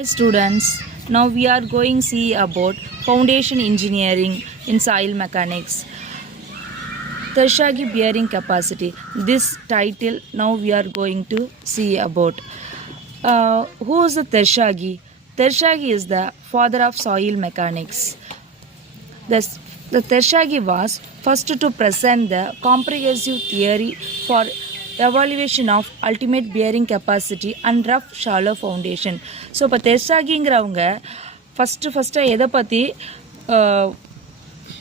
Hi students, now we are going to see about foundation engineering in soil mechanics. Terzaghis bearing capacity. This title now we are going to see about. Who is the Terzaghis? Terzaghis is the father of soil mechanics. The Terzaghis was first to present the comprehensive theory for evaluation of ultimate bearing capacity and rough shallow foundation. So இப்போ தெர்சாகிங்கிறவங்க first எதை பற்றி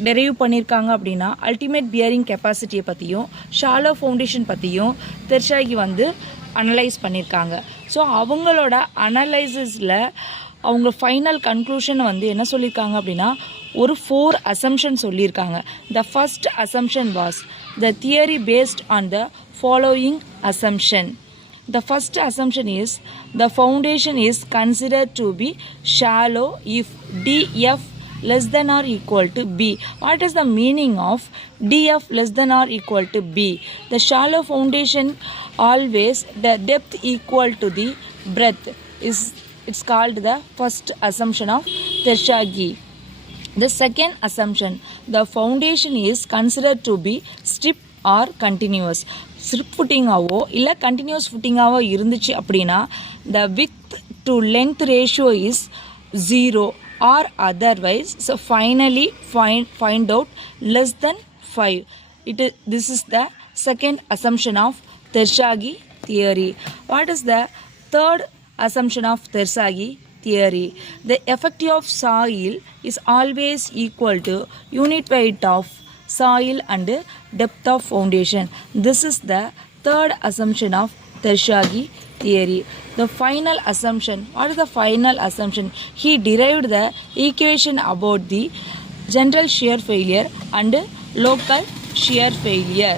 derive பண்ணியிருக்காங்க அப்படின்னா ultimate bearing கெப்பாசிட்டியை பற்றியும் shallow foundation பற்றியும் தெர்சாகி analyse பண்ணியிருக்காங்க. So அவங்களோட அனலைசிஸில் அவங்க ஃபைனல் கன்க்ளூஷன் என்ன சொல்லியிருக்காங்க அப்படின்னா ஒரு 4 அசம்ஷன் சொல்லியிருக்காங்க. The first assumption was the theory based on the following assumption. The first assumption is the foundation is considered to be shallow if df less than or equal to b. What is the meaning of df less than or equal to b? The shallow foundation always the depth equal to the breadth is it's called the first assumption of Terzaghis. The second assumption, the foundation is considered to be strip or continuous. Strip ஃபுட்டிங்காவோ இல்லை continuous ஃபுட்டிங்காவோ இருந்துச்சு அப்படின்னா the width to length ratio is 0 or otherwise so finally find out less than 5. This is the second assumption of Terzaghis theory. What is the third assumption of Terzaghis theory? The effective of soil is always equal to unit weight of soil and depth of foundation. This is the third assumption of Terzaghis theory. The final assumption, what is the final assumption? He derived the equation about the general shear failure and local shear failure.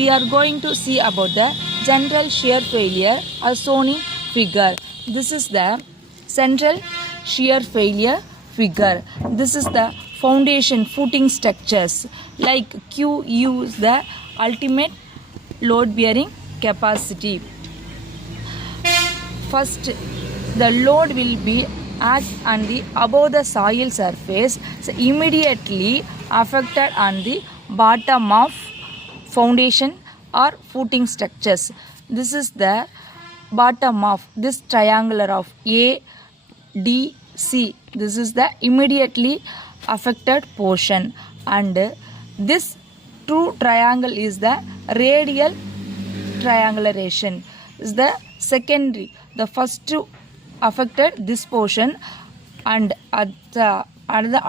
We are going to see about the general shear failure as shown in figure. This is the central shear failure figure. This is the foundation footing structures like QU is the ultimate load bearing capacity. First, the load will be act on the above the soil surface, so immediately affected on the bottom of foundation or footing structures. This is the bottom of this triangular of A, D, C. This is the immediately affected portion, and this true triangle is the radial triangulation is the secondary. The first affected this portion and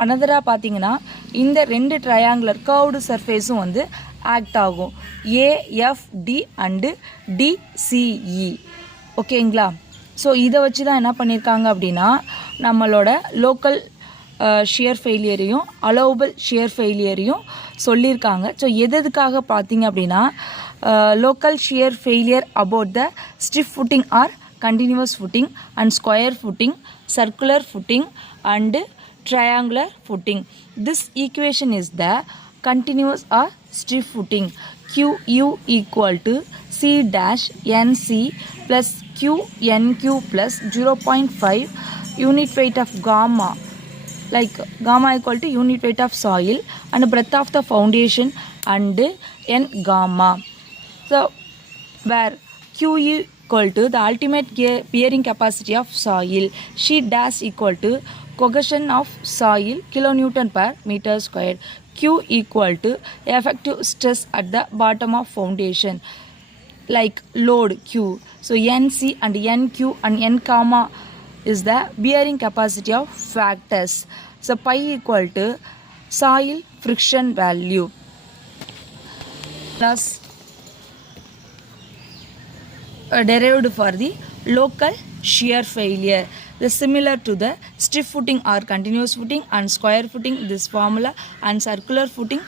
another பார்த்தீங்கன்னா இந்த ரெண்டு triangular curved surfaceம் act ஆகும் AFD and DCE. ஓகேங்களா? So இதை வச்சு தான் என்ன பண்ணியிருக்காங்க அப்படின்னா நம்மளோட லோக்கல் ஷியர் ஃபெயிலியரையும் அலோவபிள் ஷியர் ஃபெயிலியரையும் சொல்லியிருக்காங்க. ஸோ எதுக்காக பார்த்தீங்க அப்படின்னா local shear failure about the stiff footing or continuous footing and square footing, circular footing and triangular footing. This equation is the continuous or stiff footing. QU equal to C dash NC plus QNQ plus 0.5 unit weight of gamma, like gamma equal to unit weight of soil and breadth of the foundation and N gamma. So where Q equal to the ultimate bearing capacity of soil, sheet dash equal to cohesion of soil kilonewton per meter squared. Q equal to effective stress at the bottom of foundation, like load Q. So NC and NQ and N comma is the bearing capacity of factors. So pi equal to soil friction value plus derived for the local shear failure. This similar to the stiff footing or continuous footing and square footing, this formula, and circular footing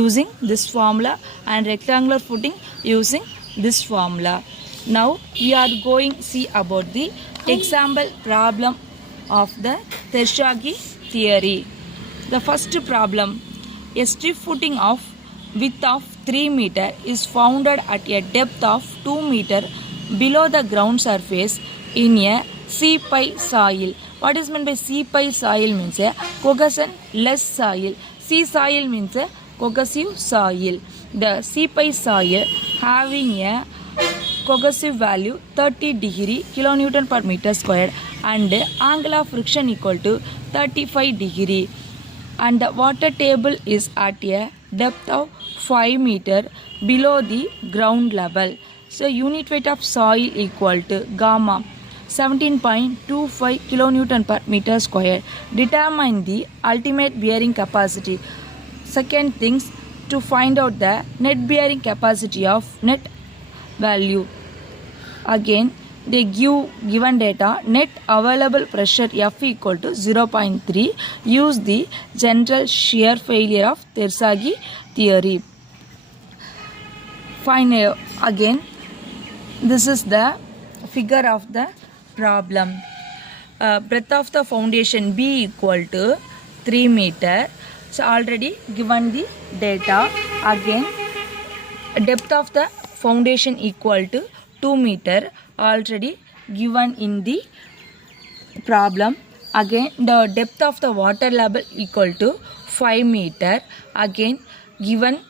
using this formula, and rectangular footing using this formula. Now we are going to see about the example problem of the Terzaghis theory. The first problem, a stiff footing of width of 3 meter is founded at a depth of 2 meter below the ground surface in a C-pi soil. What is meant by C-pi soil means a cohesion less soil. C soil means a cohesive soil. The C-pi soil having a cohesive value 30 degree kilonewton per meter squared and angle of friction equal to 35 degree. And the water table is at a depth of 5 meter below the ground level. So unit weight of soil equal to gamma 17.25 kilonewton per meter square. Determine the ultimate bearing capacity. Second things, to find out the net bearing capacity of net value. Again they given data, net available pressure F equal to 0.3. Use the general shear failure of Terzaghis theory. Again this is the figure of the problem. Breadth of the foundation B equal to 3 meter. So already given the data. Again depth of the foundation equal to 2 meter, already given in the problem. Again the depth of the water level equal to 5 meter. Again given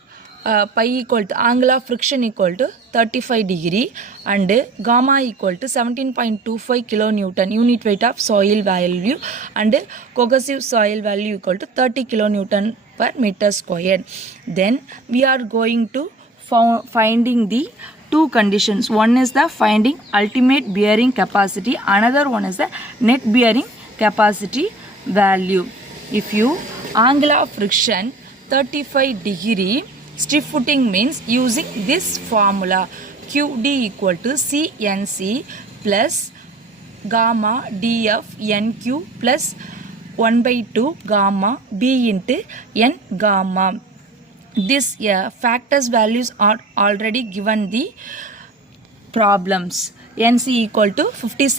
pi equal to angle of friction equal to 35 degree and gamma equal to 17.25 kilonewton, unit weight of soil value, and cohesive soil value equal to 30 kilonewton per meter square. Then we are going to finding the two conditions. One is the finding ultimate bearing capacity, another one is the net bearing capacity value. If you angle of friction 35 degree, stiff footing means using this formula QD equal to CNC plus gamma DF NQ plus 1 by 2 gamma B into N gamma. This factors values are already given the problems. NC equal to 57.